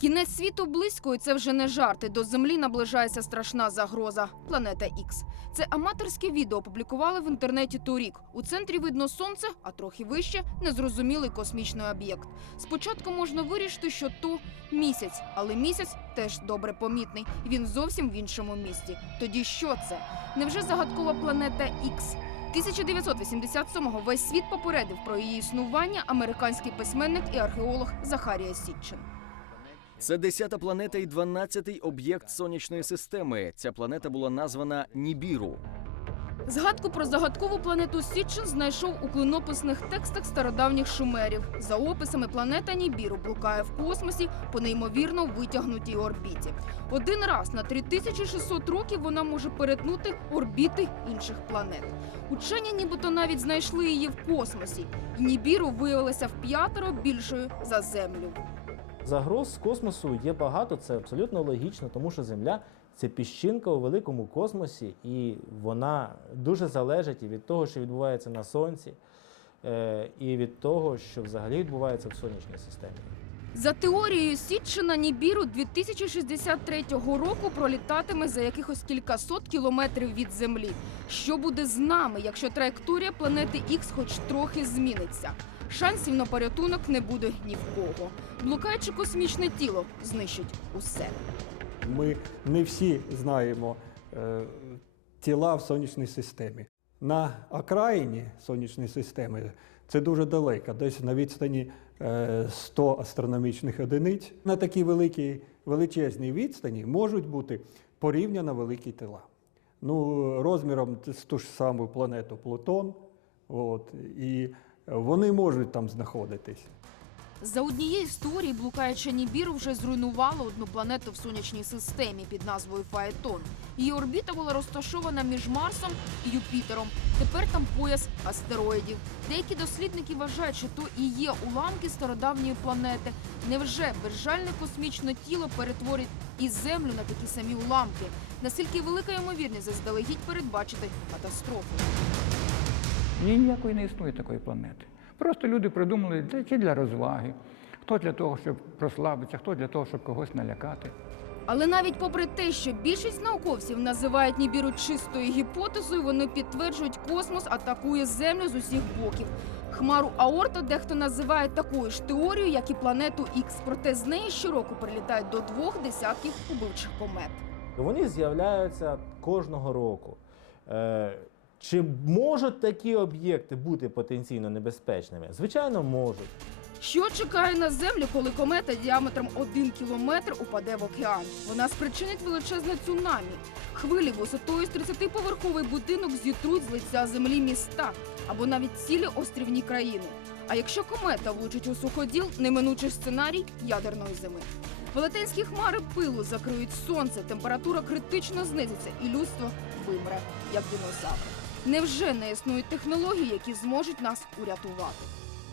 Кінець світу близько, і це вже не жарти. До землі наближається страшна загроза планета Ікс. Це аматорське відео опублікували в інтернеті торік. У центрі видно сонце, а трохи вище незрозумілий космічний об'єкт. Спочатку можна вирішити, що то місяць, але місяць теж добре помітний. Він зовсім в іншому місті. Тоді що це? Невже загадкова планета Ікс? 1987-го весь світ попередив про її існування американський письменник і археолог Захарія Сітчин. Це 10-та планета і 12-й об'єкт сонячної системи. Ця планета була названа Нібіру. Згадку про загадкову планету Сітчин знайшов у клинописних текстах стародавніх шумерів. За описами планета Нібіру блукає в космосі по неймовірно витягнутій орбіті. Один раз на 3600 років вона може перетнути орбіти інших планет. Учені нібито навіть знайшли її в космосі. І Нібіру виявилася в п'ятеро більшою за Землю. Загроз з космосу є багато, це абсолютно логічно, тому що Земля це піщинка у великому космосі, і вона дуже залежить і від того, що відбувається на сонці, е, і від того, що взагалі відбувається в сонячній системі. За теорією Сітчина Нібіру 2063 року пролітатиме за якихось кількасот кілометрів від Землі. Що буде з нами, якщо траєкторія планети Ікс хоч трохи зміниться? Шансів на порятунок не буде ні в кого. Блукаючи космічне тіло знищить усе. Ми не всі знаємо е, тіла в сонячній системі. На окраїні сонячної системи це дуже далеко, десь на відстані е, 100 астрономічних одиниць. На такій великій величезній відстані можуть бути порівняно великі тіла. Ну, розміром з ту ж саму планету Плутон. От, і вони можуть там знаходитись. За однією історією, блукаюча Нібіру вже зруйнувала одну планету в сонячній системі під назвою Фаетон. Її орбіта була розташована між Марсом і Юпітером. Тепер там пояс астероїдів. Деякі дослідники вважають, що то і є уламки стародавньої планети. Невже безжальне космічне тіло перетворить і Землю на такі самі уламки? Наскільки велика ймовірність заздалегідь передбачити катастрофу? Ні, ніякої не існує такої планети. Просто люди придумали для, чи для розваги, хто для того, щоб прославитися, хто для того, щоб когось налякати. Але навіть попри те, що більшість науковців називають Нібіру чистою гіпотезою, вони підтверджують, космос атакує Землю з усіх боків. Хмару Аорта дехто називає такою ж теорією, як і планету Ікс. Проте з неї щороку прилітають до двох десятків убивчих комет. Вони з'являються кожного року. Чи можуть такі об'єкти бути потенційно небезпечними? Звичайно, можуть. Що чекає на землю, коли комета діаметром 1 кілометр упаде в океан? Вона спричинить величезне цунамі. Хвилі висотою з 30-поверховий будинок зітруть з лиця землі міста або навіть цілі острівні країни. А якщо комета влучить у суходіл, неминучий сценарій ядерної зими. Велетенські хмари пилу закриють сонце, температура критично знизиться, і людство вимре, як динозавр. Невже не існують технології, які зможуть нас урятувати?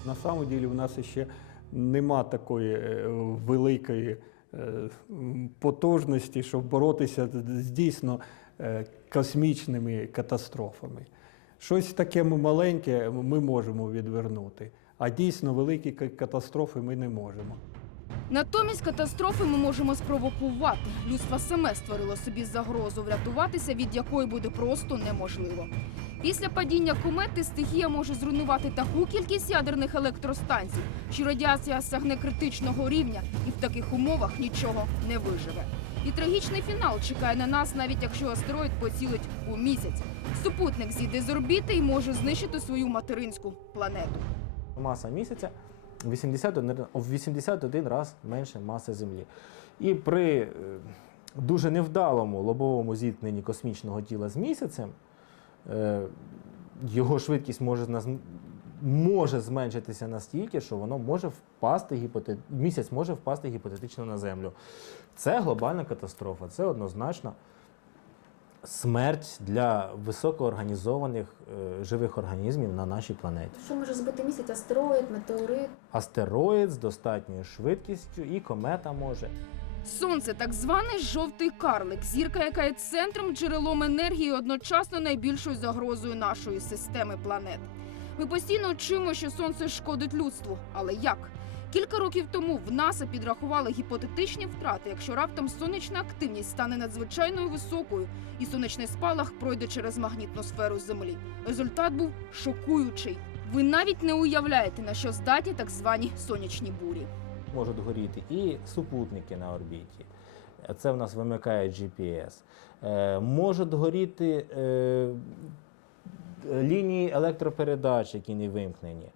На самом деле у нас ще нема такої е, великої е, потужності, щоб боротися з дійсно е, космічними катастрофами. Щось таке маленьке ми можемо відвернути, а дійсно великі катастрофи ми не можемо. Натомість катастрофи ми можемо спровокувати. Людство саме створило собі загрозу, врятуватися від якої буде просто неможливо. Після падіння комети стихія може зруйнувати таку кількість ядерних електростанцій, що радіація сягне критичного рівня, і в таких умовах нічого не виживе. І трагічний фінал чекає на нас, навіть якщо астероїд поцілить у місяць. Супутник зійде з орбіти і може знищити свою материнську планету. Маса місяця 81, в 81 раз менше маси Землі. І при е, дуже невдалому лобовому зіткненні космічного тіла з місяцем е, його швидкість може, може зменшитися настільки, що воно може впасти гіпоте... місяць може впасти гіпотетично на Землю. Це глобальна катастрофа, це однозначно смерть для високоорганізованих е, живих організмів на нашій планеті. Що може збити місяць? Астероїд, метеорит? Астероїд з достатньою швидкістю і комета може. Сонце так званий жовтий карлик, зірка, яка є центром джерелом енергії, і одночасно найбільшою загрозою нашої системи планет. Ми постійно чуємо, що сонце шкодить людству, але як? Кілька років тому в НАСА підрахували гіпотетичні втрати, якщо раптом сонячна активність стане надзвичайною високою, і сонячний спалах пройде через магнітну сферу Землі. Результат був шокуючий. Ви навіть не уявляєте, на що здатні так звані сонячні бурі. Можуть горіти і супутники на орбіті. Це в нас вимикає GPS. Е, можуть горіти е, лінії електропередач, які не вимкнені.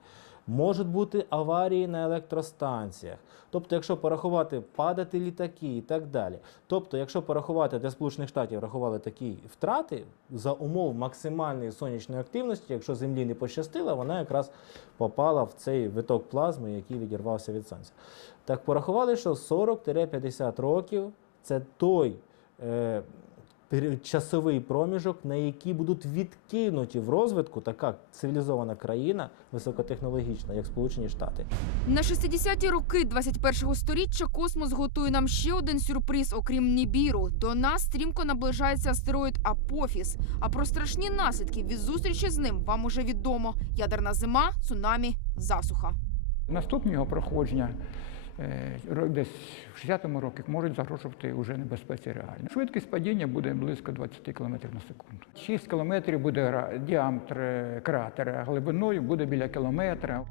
Можуть бути аварії на електростанціях. Тобто, якщо порахувати, падати літаки і так далі. Тобто, якщо порахувати для Сполучених Штатів рахували такі втрати за умов максимальної сонячної активності, якщо Землі не пощастило, вона якраз попала в цей виток плазми, який відірвався від сонця. Так порахували, що 40-50 років це той е, часовий проміжок, на який будуть відкинуті в розвитку така цивілізована країна високотехнологічна, як Сполучені Штати. На 60-ті роки 21-го сторіччя космос готує нам ще один сюрприз, окрім Нібіру. До нас стрімко наближається астероїд Апофіс. А про страшні наслідки від зустрічі з ним вам уже відомо: ядерна зима, цунамі, засуха. Наступні його проходження ро- десь в 60-му році можуть загрожувати вже небезпеці реально. Швидкість падіння буде близько 20 км на секунду. 6 км буде діаметр е, кратера, глибиною буде біля кілометра.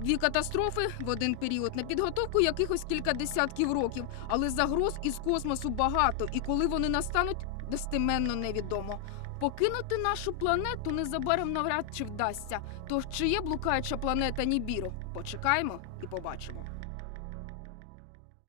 Дві катастрофи в один період на підготовку якихось кілька десятків років, але загроз із космосу багато, і коли вони настануть, достеменно невідомо. Покинути нашу планету незабаром навряд чи вдасться. Тож чи є блукаюча планета Нібіру? Почекаємо і побачимо.